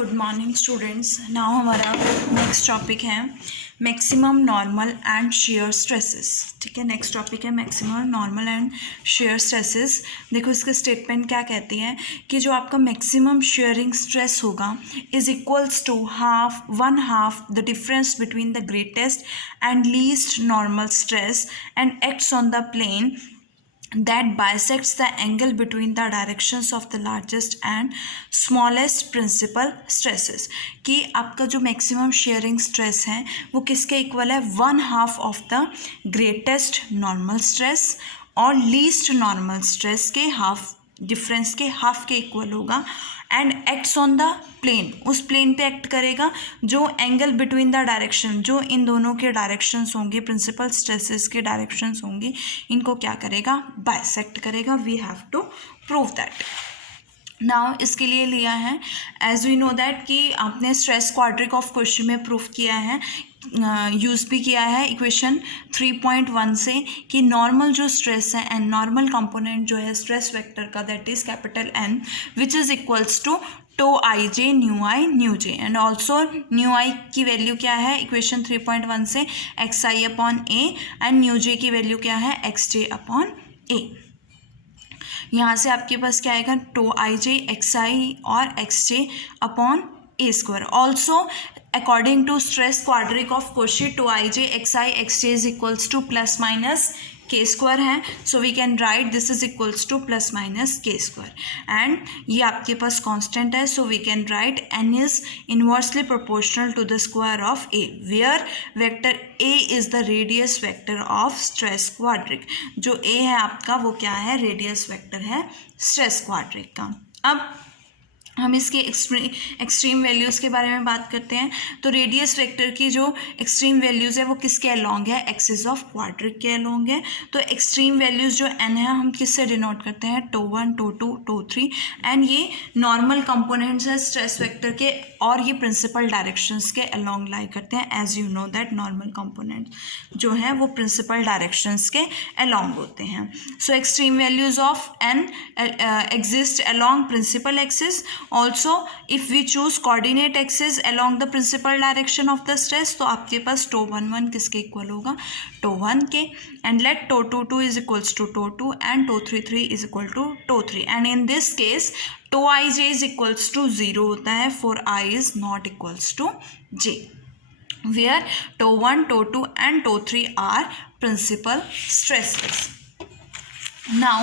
Good morning students. Now हमारा next topic है maximum normal and shear stresses. ठीक है, नेक्स्ट टॉपिक है maximum normal and shear stresses. देखो इसका स्टेटमेंट क्या कहती है कि जो आपका मैक्सिमम शेयरिंग स्ट्रेस होगा is equals to one half the difference between the greatest and least normal stress and acts on the plane that bisects the angle between the directions of the largest and smallest principal stresses। कि आपका जो maximum shearing stress है वो किसके equal है, 1/2 of the greatest normal stress और least normal stress के half difference के हाफ के इक्वल होगा and acts on the plane, उस प्लेन पे एक्ट करेगा जो एंगल बिटवीन द डायरेक्शन, जो इन दोनों के डायरेक्शंस होंगे, प्रिंसिपल स्ट्रेसेस के डायरेक्शंस होंगे, इनको क्या करेगा, बाइसेक्ट करेगा। We have to prove that. Now इसके लिए लिया है एज वी नो दैट कि आपने स्ट्रेस क्वाड्रिक ऑफ क्वेश्चन में प्रूफ किया है, यूज़ भी किया है इक्वेशन 3.1 से कि नॉर्मल जो स्ट्रेस है एंड नॉर्मल कंपोनेंट जो है स्ट्रेस वेक्टर का that is capital N which is equals to tau I J nu J and also nu I की वैल्यू क्या है इक्वेशन 3.1 से X I upon A and nu J की value क्या है एक्स जे अपॉन ए। यहाँ से आपके पास क्या आएगा, टो आई जे एक्स आई और x J upon A square. Also according to stress quadratic of Cauchy, to ij xi xj is equals to plus minus k square है, so we can write this is equals to plus minus k square and ये आपके पास constant है, so we can write n is inversely proportional to the square of a where vector a is the radius vector of stress quadratic। जो a है आपका वो क्या है, radius vector है stress quadratic का। अब हम इसके एक्सट्रीम वैल्यूज़ के बारे में बात करते हैं। तो रेडियस वेक्टर की जो एक्सट्रीम वैल्यूज़ है वो किसके अलोंग है, एक्सिस ऑफ क्वाड्रिक के अलोंग है। तो एक्सट्रीम वैल्यूज़ जो n है हम किससे डिनोट करते हैं, टो 1 टो 2 टो 3 एंड ये नॉर्मल कंपोनेंट्स है स्ट्रेस वेक्टर के और ये प्रिंसिपल डायरेक्शंस के अलोंग लाई करते हैं। As you know that normal components जो है वो प्रिंसिपल डायरेक्शंस के अलोंग होते हैं। So extreme values of n exist along principal axis. Also if we choose coordinate axis along the principal direction of the stress तो आपके पास tau 1 किसके इक्वल होगा, टो 1 के and let tau 2 is equals to tau 2 and tau 3 is equal to tau 3 and in this case tau I j is equals to 0 होता है for I is not equals to j where tau 1 tau 2 and tau 3 are principal stresses। Now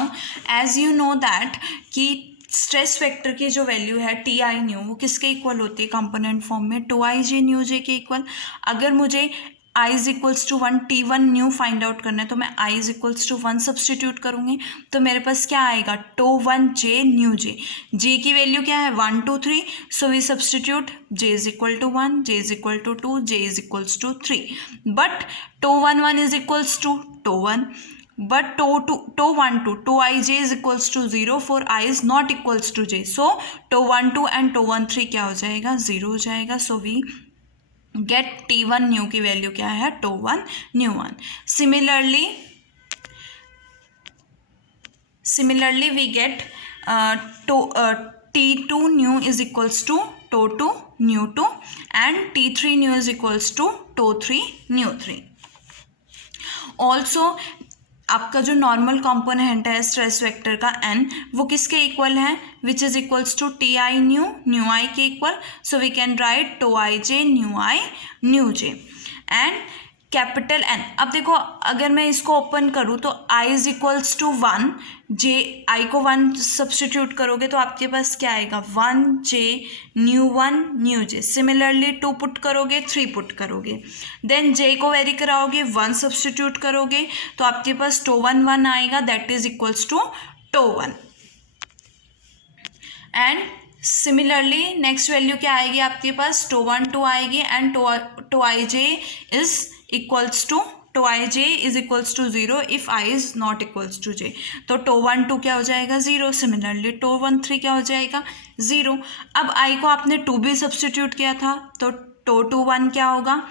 as you know that कि stress vector की जो value है T I knew वो किसके equal होती है कंपोनेंट फॉर्म में, टो आई जे न्यू जे के इक्वल। अगर मुझे I is equals to 1 T 1 nu find out करना है तो मैं I is equals to 1 substitute करूँगी तो मेरे पास क्या आएगा, टो 1 जे न्यू जे की वैल्यू क्या है 1 2 3, so we substitute j is equal to 1, j is equal to 2, j is equals to 3 but tau 1 1 is equals to tau 1 but tau 1 2 tau I J is equals to 0 for i is not equals to j, so tau 1 2 and tau 1 3 क्या हो जाएगा, 0 हो जाएगा। So we get t 1 nu की value क्या है, tau 1 nu 1। Similarly we get T 2 nu is equals to tau 2 nu 2 and T 3 nu is equals to tau 3 nu 3। Also आपका जो नॉर्मल कंपोनेंट है स्ट्रेस वेक्टर का n वो किसके equal है, which is equals to T I nu I के equal. So we can write tau I J nu J and capital N। अब देखो अगर मैं इसको ओपन करूँ तो I इज इक्वल्स टू 1 जे, आई को 1 सब्सटीट्यूट करोगे तो आपके पास क्या आएगा, 1 जे न्यू जे। सिमिलरली 2 पुट करोगे, 3 पुट करोगे, देन जे को वेरी कराओगे, 1 सब्सटीट्यूट करोगे तो आपके पास टो 1 1 आएगा that is equals to tau 1 and similarly next value क्या आएगी आपके पास, टो 1 2 आएगी and tau I J is equals to tau I J is equals to 0 if I is not equals to J. तो tau 1 2 क्या हो जाएगा, 0। Similarly to 1 3 क्या हो जाएगा, 0। अब आई को आपने 2 भी सब्सटीट्यूट किया था तो टो 2 1 क्या होगा,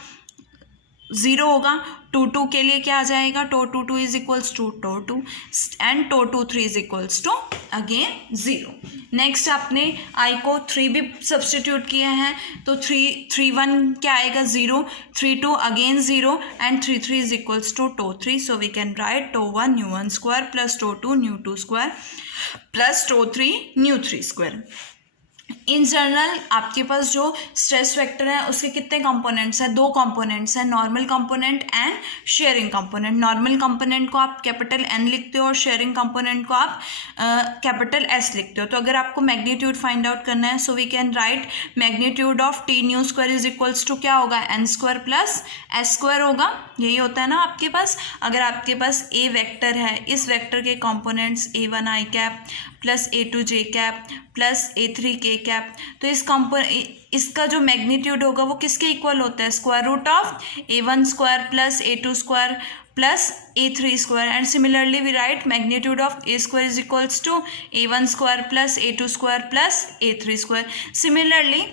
ज़ीरो होगा, टू टू के लिए क्या आ जाएगा, tau two two is equals to tau two and tau two three is equals to again zero. Next आपने आई को थ्री भी सब्सटीट्यूट किए हैं, तो थ्री वन क्या आएगा, zero, three two again zero and three three is equals to tau three. So we can write tau one nu one square plus tau two nu two square plus tau three nu three square. In general आपके पास जो stress vector है उसके कितने components हैं, दो components हैं, normal component and shearing component. Normal component को आप कैपिटल एन लिखते हो और शेयरिंग कंपोनेंट को आप कैपिटल एस लिखते हो। तो अगर आपको मैग्नीट्यूड फाइंड आउट करना है, so we can write magnitude of t nu square is equals to क्या होगा, n square plus s square होगा। यही होता है ना आपके पास। अगर आपके पास ए वेक्टर है, इस वेक्टर के components a one i cap plus a two j cap plus a three k cap, तो इसका जो मैग्नीट्यूड होगा वो किसके इक्वल होता है, square root of a one square plus a two square plus a three square. And similarly we write magnitude of a square is equals to a one square plus a two square plus a three square. Similarly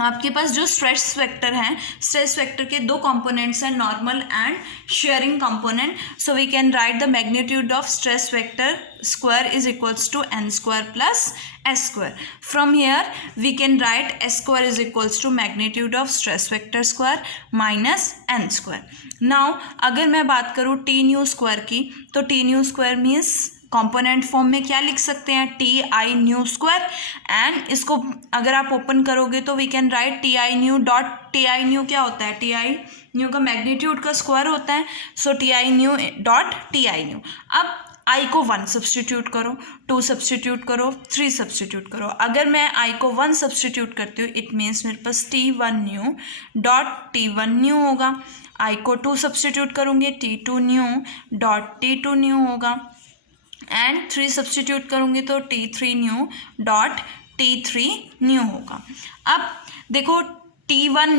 आपके पास जो stress vector हैं, stress vector के दो components हैं, normal and shearing component. So we can write the magnitude of stress vector square is equals to n square plus s square. From here we can write s square is equals to magnitude of stress vector square minus n square. Now अगर मैं बात करूँ t nu square की, तो t nu square means component form में क्या लिख सकते हैं, T I nu square, and इसको अगर आप ओपन करोगे तो we can write T I nu dot, T I nu क्या होता है, टी आई न्यू का मैग्नीट्यूड का स्क्वायर होता है। सो टी आई न्यू डॉट टी आई न्यू। अब आई को वन सब्सटीट्यूट करो, टू सब्सटीट्यूट करो, थ्री सब्सटीट्यूट करो। अगर मैं आई को वन सब्सटीट्यूट करती हूँ, इट मीन्स मेरे पास T one nu dot T one nu होगा। आई को टू सब्सटीट्यूट करूँगी, T two nu dot T two nu होगा, एंड थ्री सब्सटीट्यूट करूँगी तो T three nu dot T three nu होगा। अब देखो टी वन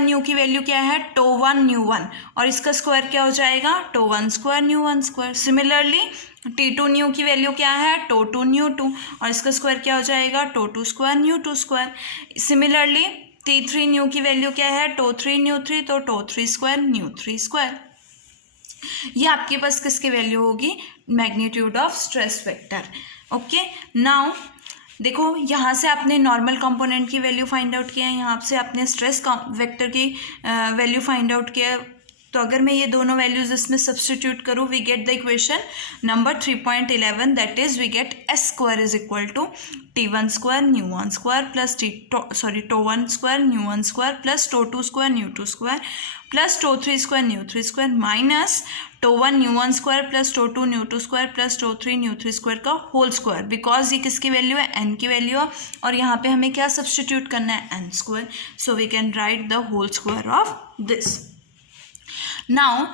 न्यू की वैल्यू क्या है, टो वन न्यू वन, और इसका स्क्वायर क्या हो जाएगा, tau one square nu one square. Similarly t two nu की वैल्यू क्या है, टो टू न्यू टू, और इसका स्क्वायर क्या हो जाएगा, tau two square nu two square. Similarly t three nu की वैल्यू क्या है, टो थ्री न्यू थ्री, तो tau three square nu three square. ये आपके पास किसकी वैल्यू होगी, magnitude of stress vector. Okay, now देखो यहाँ से आपने नॉर्मल कंपोनेंट की वैल्यू फाइंड आउट किया है, यहाँ से आपने स्ट्रेस वेक्टर की वैल्यू फाइंड आउट किया है। तो अगर मैं ये दोनों वैल्यूज इसमें सब्सटीट्यूट करूँ, we get the equation number 3.11, that is we get s square is equal to t one square nu one square plus tau one square nu one square plus tau two square nu two square plus tau three square nu three square minus tau one nu one square plus tau two nu two square plus tau three nu three square का whole square. Because ये किसकी value है, N की value है, और यहाँ पे हमें क्या सब्सटीट्यूट करना है, n square. So we can write the whole square of this. Now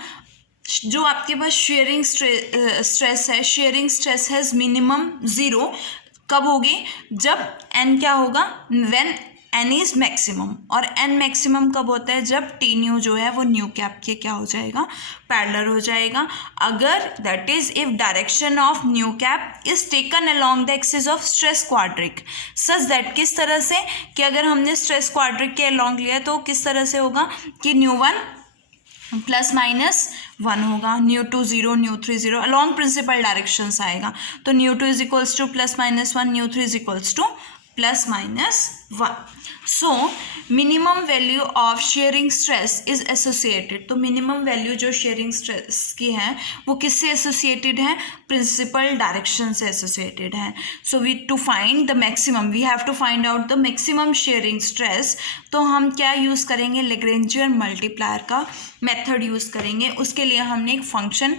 जो आपके पास शेयरिंग स्ट्रेस है, shearing stress has minimum zero कब होगी, जब एन क्या होगा, व्हेन एन इज मैक्सिमम। और एन मैक्सिमम कब होता है, जब टी न्यू जो है वो न्यू कैप के क्या हो जाएगा, पैरेलल हो जाएगा। अगर that is if direction of new cap is taken along the axis of stress quadric such that, किस तरह से कि अगर हमने स्ट्रेस क्वाड्रिक के अलोंग लिया तो किस तरह से होगा कि nu one plus minus one होगा, nu two zero nu three zero, along principal directions आएगा। तो nu two is equals to plus minus one, nu three is equals to plus minus one. So minimum value of shearing stress is associated. तो minimum value जो shearing stress की है वो किससे associated है, principal direction से associated है। So we to find the maximum we have to find out the maximum shearing stress. तो हम क्या यूज़ करेंगे, लैग्रेंजियन मल्टीप्लायर का मेथड यूज़ करेंगे। उसके लिए हमने एक फंक्शन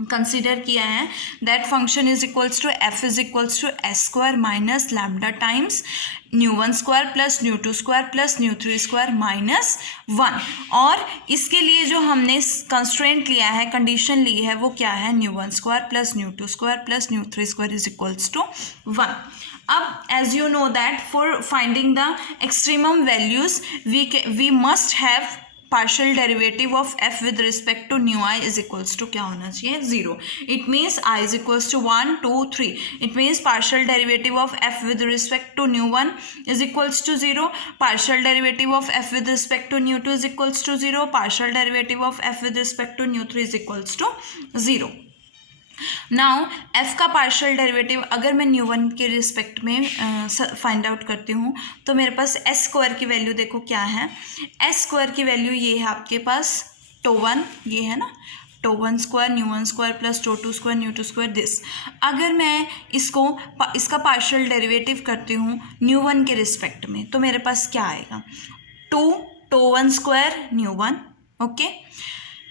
कंसिडर किया है, that function is equals to f is equals to s square minus lambda times nu one square plus nu two square plus nu three square minus one. और इसके लिए जो हमने कंस्ट्रेंट लिया है, कंडीशन ली है, वो क्या है, nu one square plus nu two square plus nu three square is equals to one. अब as you know that for finding the extremum values we must have partial derivative of f with respect to nu i is equals to क्या होना चाहिए, 0. It means i is equals to 1 2 3. It means partial derivative of f with respect to nu 1 is equals to 0. Partial derivative of f with respect to nu 2 is equals to 0. Partial derivative of f with respect to nu 3 is equals to 0. Now f का partial derivative अगर मैं new 1 के respect में find out करती हूँ तो मेरे पास S square की वैल्यू देखो क्या है. एस स्क्वायर की वैल्यू ये है आपके पास टो 1, ये है ना, tau 1 square nu 1 square plus tau 2 square nu 2 square this. अगर मैं इसका पार्शियल डेरिवेटिव करती हूँ न्यू 1 के रिस्पेक्ट में तो मेरे पास क्या आएगा, 2 टो 1 स्क्वायर न्यू 1. ओके,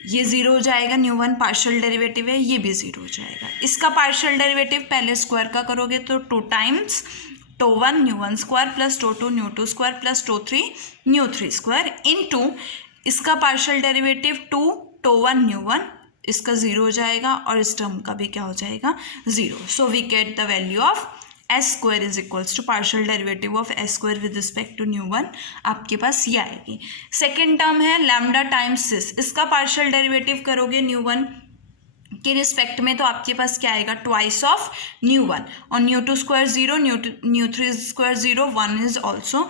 ये 0 हो जाएगा, न्यू 1 पार्शियल डेरिवेटिव है, ये भी 0 हो जाएगा. इसका पार्शियल डेरिवेटिव पहले स्क्वायर का करोगे तो 2 times tau 1 nu 1 square plus tau 2 nu 2 square plus tau 3 nu 3 square into इसका पार्शियल डेरिवेटिव 2 टो 1 न्यू 1, इसका 0 हो जाएगा और इस टर्म का भी क्या हो जाएगा, 0. So we get the value of s square is equals to partial derivative of s square with respect to nu 1. आपके पास ये आएगी. सेकेंड टर्म है लैम्डा टाइम्स सिस. इसका पार्शियल डेरिवेटिव करोगे न्यू 1 के रिस्पेक्ट में तो आपके पास क्या आएगा, ट्वाइस ऑफ न्यू 1 और nu 2 square 0, nu 3 square 0, 1 is also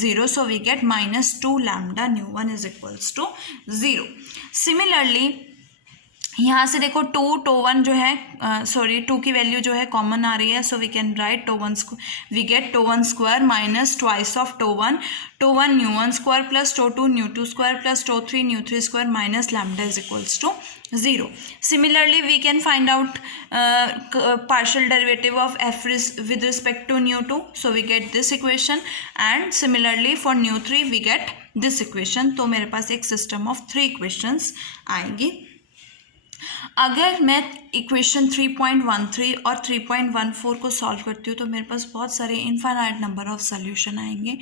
0. So we get -2 lambda nu 1 is equals to 0. Similarly यहाँ से देखो 2 टो 1 जो है सॉरी 2 की वैल्यू जो है कॉमन आ रही है. So we can write tau 1 we get tau 1 square minus twice of tau 1 nu 1 square plus tau 2 nu 2 square plus tau 3 nu 3 square minus lambda is equals to 0. Similarly we can find out partial derivative of f with respect to nu 2. So we get this equation and similarly for nu 3 we get this equation. तो मेरे पास एक system of 3 equations आएंगी. अगर मैं equation 3.13 और 3.14 को solve करती हूँ तो मेरे पास बहुत सारे इनफाइनाइट नंबर ऑफ सोल्यूशन आएंगे.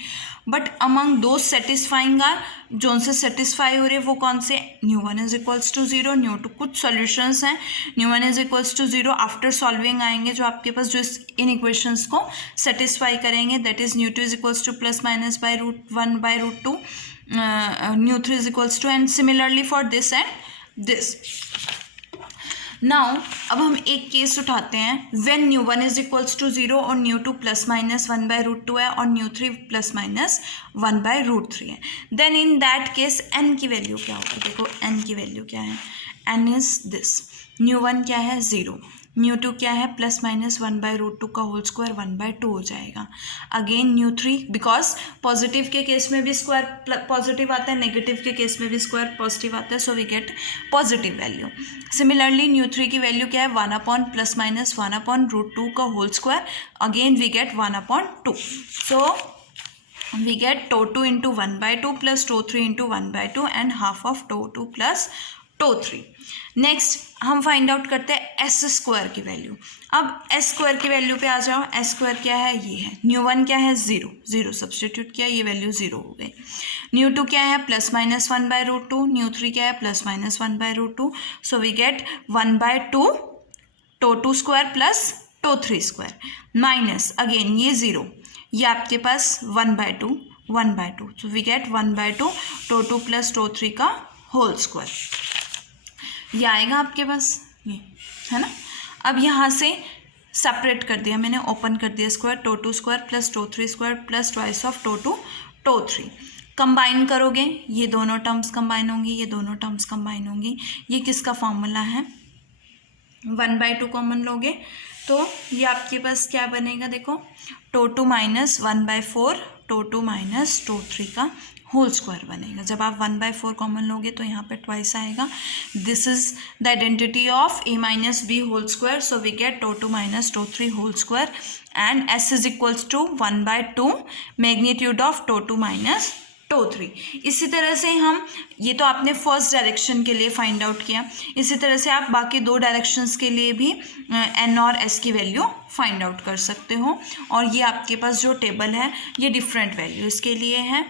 बट अमंग दो सेटिस्फाइंग आर, जो उनसे सेटिस्फाई हो रहे वो कौन से, nu 1 is equals to 0, nu 2 कुछ सोल्यूशंस हैं nu 1 is equals to 0 after solving आएंगे जो आपके पास जो इन इक्वेशंस को सेटिस्फाई करेंगे. That is nu 2 is equals to plus minus by √1/√2, nu 3 is equals to, and similarly for this and this. Now अब हम एक केस उठाते हैं when nu 1 is equals to 0 और न्यू 2 प्लस माइनस 1/√2 है और न्यू 3 प्लस माइनस 1/√3 है. Then in that case n की वैल्यू क्या होगी, देखो n की वैल्यू क्या है, n इज दिस, न्यू 1 क्या है 0, न्यू 2 क्या है प्लस माइनस 1/√2 का होल स्क्वायर 1/2 हो जाएगा. अगेन न्यू 3 बिकॉज पॉजिटिव के केस में भी स्क्वायर पॉजिटिव आता है, नेगेटिव के केस में भी स्क्वायर पॉजिटिव आता है. So we get positive value. Similarly nu 3 की वैल्यू क्या है 1 प्लस माइनस 1/√2 का whole square, again we get 1/2. So we get tau 2 into 1/2 plus tau 3 into 1/2 and half of tau 2 plus tau 3. Next हम find out करते हैं s square की वैल्यू. अब एस स्क्वायर की वैल्यू पे आ जाओ. एस स्क्वायर क्या है, ये है, न्यू 1 क्या है 0 सब्सटीट्यूट किया, ये वैल्यू 0 हो गई. न्यू 2 क्या है प्लस माइनस 1/√2, न्यू 3 क्या है plus minus 1/√2. So we get 1/2 tau 2 square plus tau 3 square minus again ये 0, ये आपके पास 1/2. So we get 1/2 tau 2 plus tau 3 का होल स्क्वायर. ये आएगा आपके पास, ये है ना. अब यहाँ से सेपरेट कर दिया मैंने, ओपन कर दिया square, tau 2 square plus tau 3 square plus twice of tau 2 tau 3. Combine करोगे, ये दोनों टर्म्स कंबाइन होंगी, ये दोनों टर्म्स कंबाइन होंगी. ये किसका फॉर्मूला है, 1/2 कॉमन लोगे तो ये आपके पास क्या बनेगा, देखो tau 2 minus 1/4 tau 2 minus tau 3 का होल स्क्वायर बनेगा. जब आप 1/4 कॉमन लोगे तो यहाँ पे ट्वाइस आएगा. This is the identity of a minus b whole square. So we get tau 2 minus tau 3 whole square and s is equals to 1/2 magnitude of tau 2 minus tau 3. इसी तरह से हम, ये तो आपने फर्स्ट डायरेक्शन के लिए फाइंड आउट किया, इसी तरह से आप बाकी दो डायरेक्शंस के लिए भी n और s की वैल्यू फाइंड आउट कर सकते हो. और ये आपके पास जो टेबल है ये डिफरेंट वैल्यूज़ के लिए है.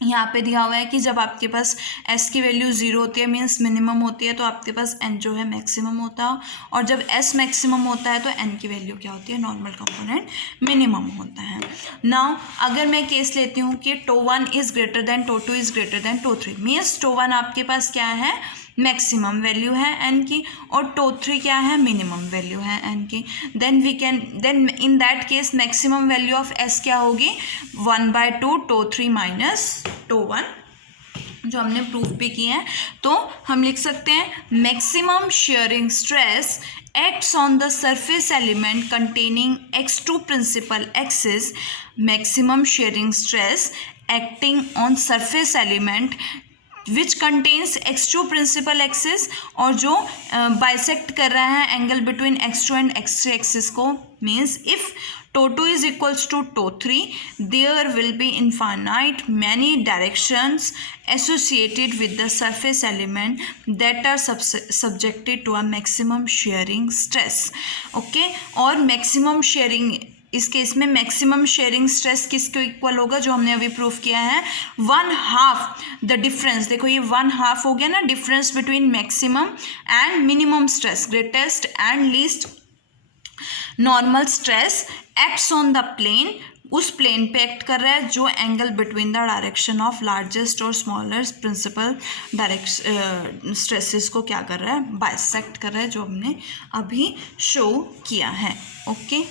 यहाँ पे दिया हुआ है कि जब आपके पास s की वैल्यू 0 होती है मीन्स मिनिमम होती है, तो आपके पास n जो है मैक्सिमम होता है, और जब s मैक्सिमम होता है तो n की वैल्यू क्या होती है, नॉर्मल कंपोनेंट मिनिमम होता है। नाउ अगर मैं केस लेती हूँ कि tau 1 is greater than tau 2 is greater than tau 3, means tau 1 आपके पास क्या है, मैक्सिमम वैल्यू है n की, और टो 3 क्या है, मिनिमम वैल्यू है n की, then in that case maximum value of s क्या होगी, 1/2 टो 3 माइनस टो 1, जो हमने प्रूफ भी किया है। तो हम लिख सकते हैं maximum shearing stress acts on the surface element containing x2 principal axis, maximum shearing stress acting on surface element which contains x2 principal axis, और जो बाइसेक्ट कर रहा है angle between x2 and x3 axis को, means if tau 2 is equals to tau 3 there will be infinite many directions associated with the surface element that are subjected to a maximum shearing stress. Okay, और maximum shearing, इस case में maximum shearing stress किसको equal होगा, जो हमने अभी proof किया है, 1/2 द डिफरेंस, देखो ये 1/2 हो गया ना, difference between maximum and minimum stress, greatest and least normal stress acts on the plane, उस प्लेन पे एक्ट कर रहा है जो angle between the direction of largest और स्मॉलर प्रिंसिपल स्ट्रेसेस को क्या कर रहा है, बाइसेक्ट कर रहा है, जो हमने अभी शो किया है। ओके